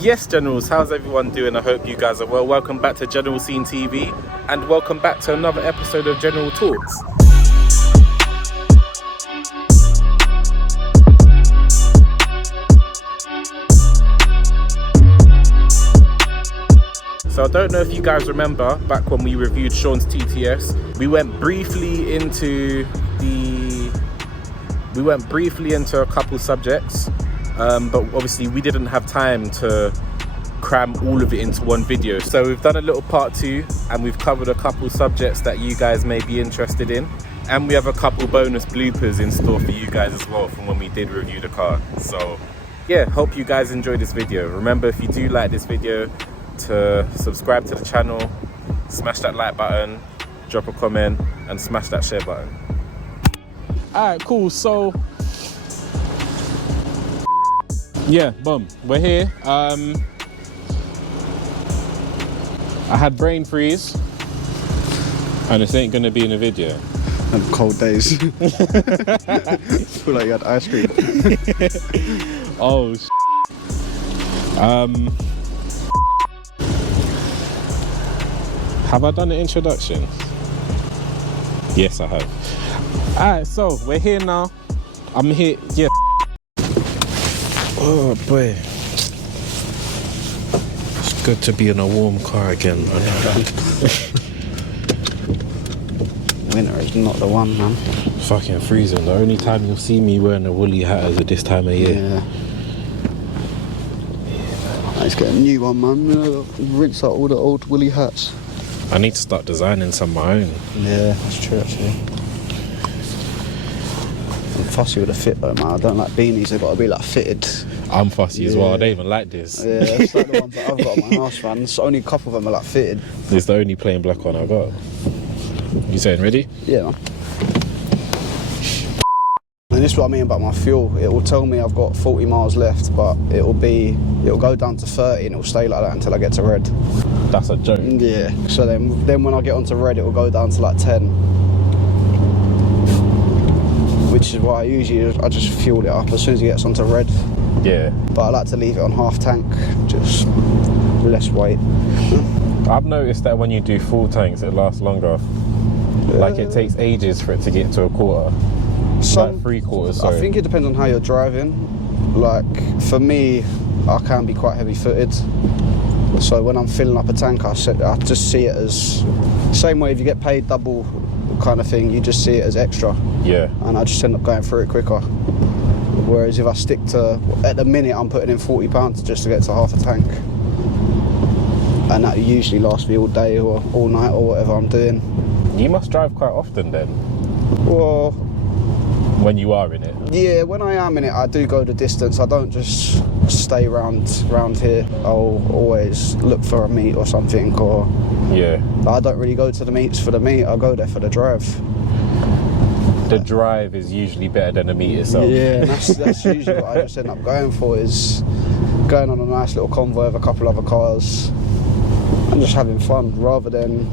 Yes, Generals, how's everyone doing? I hope you guys are well. Welcome back to General Scene TV and welcome back to another episode of General Talks. So I don't know if you guys remember back when we reviewed Sean's TTS, we went briefly into a couple subjects. But obviously we didn't have time to cram all of it into one video. So we've done a little part 2 and we've covered a couple subjects that you guys may be interested in. And we have a couple bonus bloopers in store for you guys as well from when we did review the car. So yeah, hope you guys enjoyed this video. Remember, if you do like this video, to subscribe to the channel, smash that like button, drop a comment and smash that share button. Alright, cool. So yeah, boom, we're here. I had brain freeze and this ain't gonna be in a video. And cold days. Feel like you had ice cream. Oh, have I done the introduction? Yes, I have. Alright, so we're here now. I'm here, yeah. Oh boy, it's good to be in a warm car again, man. Winter is not the one, man. Fucking freezing. The only time you'll see me wearing a woolly hat is at this time of year. Yeah. Let's get a new one, man. Rinse out all the old woolly hats. I need to start designing some of my own. Yeah, that's true actually. I'm fussy with the fit though, man. I don't like beanies, they've got to be like fitted. I'm fussy as well, I don't even like this. Yeah, it's like the ones that I've got on my house, man. It's only a couple of them are like fitted. It's the only plain black one I got. You saying ready? Yeah, man. And this is what I mean about my fuel. It will tell me I've got 40 miles left, but it'll go down to 30 and it'll stay like that until I get to red. That's a joke. Yeah, so then when I get onto red, it will go down to like 10. Which is why I just fuel it up as soon as it gets onto red. Yeah. But I like to leave it on half tank, just less weight. I've noticed that when you do full tanks, it lasts longer. Like it takes ages for it to get to a quarter. Like 3/4, sorry. I think it depends on how you're driving. Like for me, I can be quite heavy-footed. So when I'm filling up a tank, I just see it as same way if you get paid double kind of thing, you just see it as extra. Yeah. And I just end up going through it quicker. Whereas if I stick to, at the minute I'm putting in 40 pounds just to get to half a tank. And that usually lasts me all day or all night or whatever I'm doing. You must drive quite often then? Well, when you are in it? Yeah, when I am in it, I do go the distance. I don't just stay round here. I'll always look for a meet or something, or yeah. I don't really go to the meets for the meet. I go there for the drive. The drive is usually better than the meet itself. Yeah, that's usually what I just end up going for, is going on a nice little convoy of a couple other cars and just having fun, rather than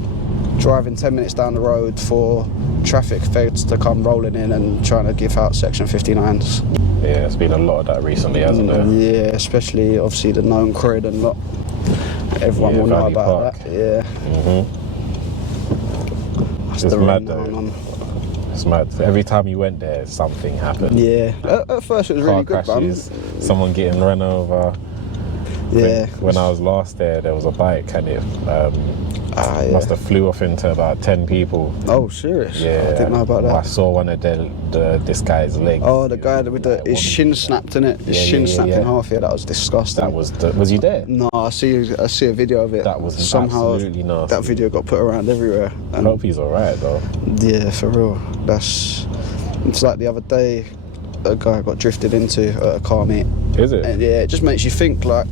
driving 10 minutes down the road for traffic feds to come rolling in and trying to give out section 59s. Yeah, there's been a lot of that recently, hasn't there? Yeah, especially obviously the known crud and lot. Everyone will know Valley about Park. that. Yeah. That's It's the mad rundown though. on. It's mad. Every time you went there, something happened. Yeah. At first it was really good, crashes, someone getting run over. Yeah. When I was last there was a bike and it must have flew off into about 10 people. Oh, serious? Yeah. I didn't know about that. I saw one of this guy's legs. Oh, the guy with his shin snapped, innit? His shin snapped in half. Yeah, that was disgusting. Was he there? No, I see a video of it. That was somehow absolutely nasty. That video got put around everywhere. I hope he's alright though. Yeah, for real. It's like the other day, a guy got drifted into at a car meet. Is it? And yeah, it just makes you think, like,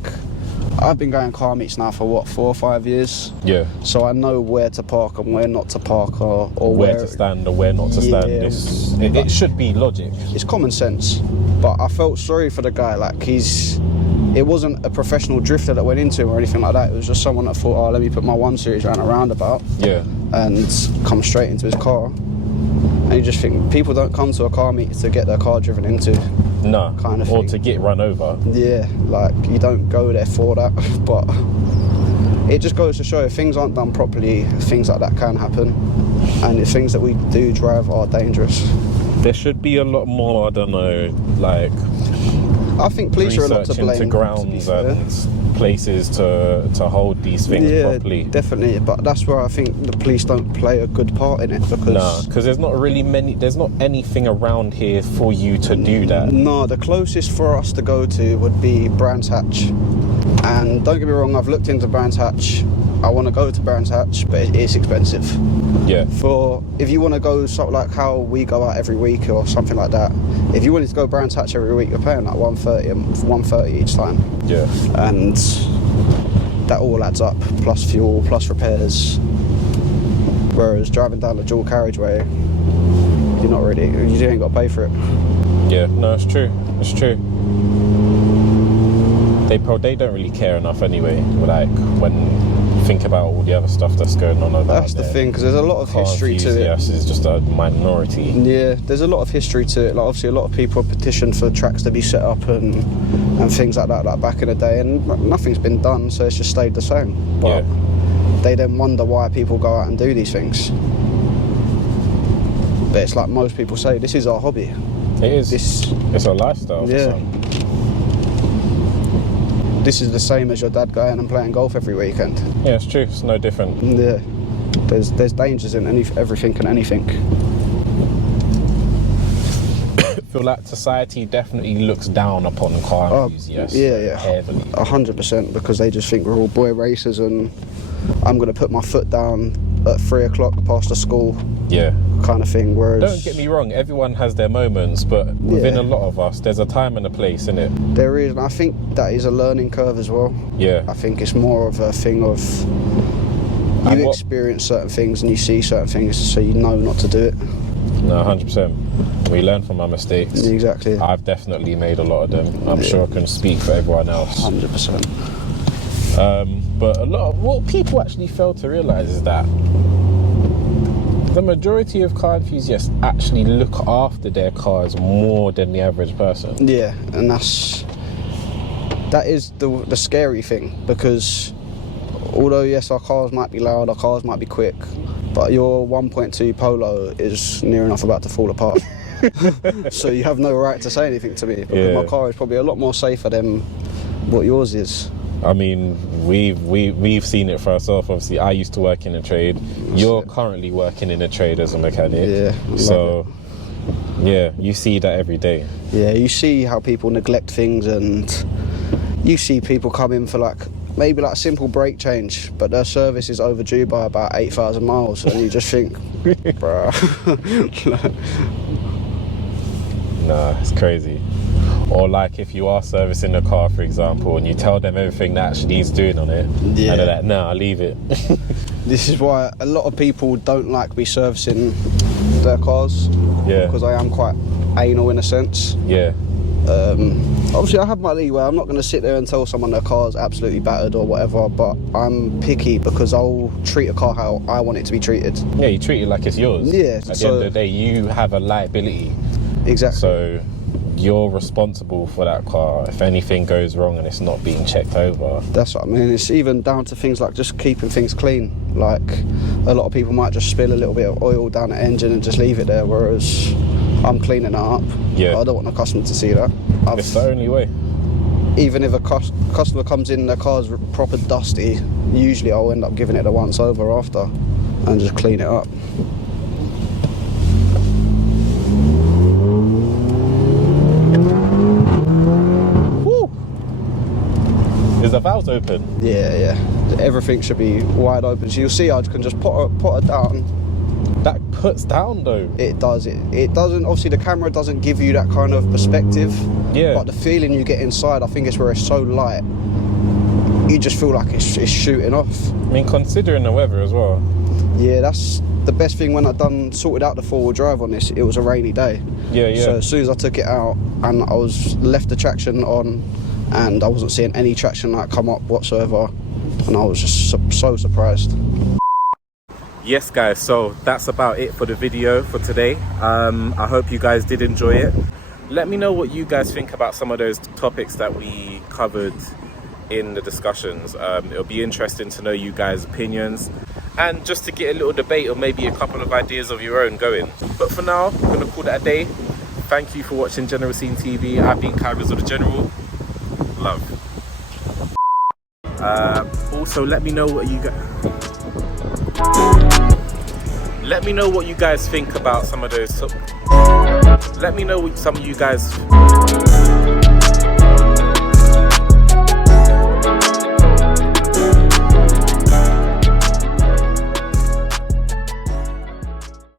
I've been going car meets now for what, 4 or 5 years? Yeah. So I know where to park and where not to park, or where to stand or where not to stand. It should be logic. It's common sense. But I felt sorry for the guy. Like, it wasn't a professional drifter that went into him or anything like that. It was just someone that thought, oh, let me put my 1 Series around a roundabout. Yeah. And come straight into his car. And you just think people don't come to a car meet to get their car driven into. No, kind of or thing. to get run over. Yeah, like you don't go there for that. But it just goes to show if things aren't done properly, things like that can happen. And the things that we do drive are dangerous. There should be a lot more, I don't know, like I think police are a lot to research blame. into grounds and places to hold these things properly. Definitely, but that's where I think the police don't play a good part in it, because because there's not anything around here for you to do that. No, the closest for us to go to would be Brands Hatch, and don't get me wrong, I've looked into Brands Hatch. I want to go to Brands Hatch, but it's expensive. Yeah. If you want to go something like how we go out every week or something like that, if you wanted to go Brands Hatch every week, you're paying like $130 each time. Yeah. And that all adds up, plus fuel, plus repairs. Whereas driving down the dual carriageway, you ain't got to pay for it. Yeah, no, it's true. It's true. They don't really care enough anyway, like when think about all the other stuff that's going on over there. That's the thing, because there's a lot of history to it. Yes, it's just a minority. Yeah, there's a lot of history to it. Like obviously, a lot of people have petitioned for tracks to be set up and things like that, like back in the day, and nothing's been done, so it's just stayed the same. But they then wonder why people go out and do these things. But it's like most people say, this is our hobby. It is. It's a lifestyle. Yeah. This is the same as your dad going and playing golf every weekend. Yeah, it's true. It's no different. Yeah. There's dangers in everything and anything. I feel like society definitely looks down upon car enthusiasts. Yeah. Heavily. 100%, because they just think we're all boy racers and I'm going to put my foot down at 3 o'clock past the school. Yeah. Kind of thing. Whereas, don't get me wrong, everyone has their moments, but within a lot of us, there's a time and a place, innit? There is, and I think that is a learning curve as well. Yeah. I think it's more of a thing of you experience certain things and you see certain things, so you know not to do it. No, 100%. We learn from our mistakes. Exactly. I've definitely made a lot of them. I'm sure I can speak for everyone else. 100%. But a lot of what people actually fail to realise is that the majority of car enthusiasts actually look after their cars more than the average person. Yeah, and that is the scary thing, because although yes, our cars might be loud, our cars might be quick, but your 1.2 Polo is near enough about to fall apart. So you have no right to say anything to me, because my car is probably a lot more safer than what yours is. I mean, we've seen it for ourselves. Obviously, I used to work in a trade. You're currently working in a trade as a mechanic. Yeah. So, you see that every day. Yeah, you see how people neglect things, and you see people come in for maybe a simple brake change, but their service is overdue by about 8,000 miles, and you just think, bruh. Nah, it's crazy. Or like if you are servicing a car, for example, and you tell them everything that actually needs doing on it, and they're like, nah, I'll leave it. This is why a lot of people don't like me servicing their cars. Yeah. Because I am quite anal in a sense. Yeah. Obviously, I have my leeway. I'm not going to sit there and tell someone their car's absolutely battered or whatever, but I'm picky because I'll treat a car how I want it to be treated. Yeah, you treat it like it's yours. Yeah. At the end of the day, you have a liability. Exactly. So you're responsible for that car if anything goes wrong and it's not being checked over. That's what I mean. It's even down to things like just keeping things clean. Like a lot of people might just spill a little bit of oil down the engine and just leave it there, whereas I'm cleaning it up. Yeah. I don't want the customer to see that. It's the only way. Even if a customer comes in and their car's proper dusty, usually I'll end up giving it a once over after and just clean it up. Is the valves open? Yeah. Everything should be wide open. So you'll see I can just put her down. That puts down though. It does. It doesn't, obviously the camera doesn't give you that kind of perspective. Yeah. But the feeling you get inside, I think it's where it's so light, you just feel like it's shooting off. I mean, considering the weather as well. Yeah, that's the best thing. When I sorted out the four-wheel drive on this, it was a rainy day. Yeah. So as soon as I took it out and I was left the traction on, and I wasn't seeing any traction come up whatsoever, and I was just so surprised. yes guys, so that's about it for the video for today. I hope you guys did enjoy it. Let me know what you guys think about some of those topics that we covered in the discussions. It'll be interesting to know you guys' opinions and just to get a little debate or maybe a couple of ideas of your own going. But for now, I'm gonna call that a day. Thank you for watching General Scene TV. I've been Kyrus of the General. Love. Also, let me know what you guys think about some of those. Let me know what some of you guys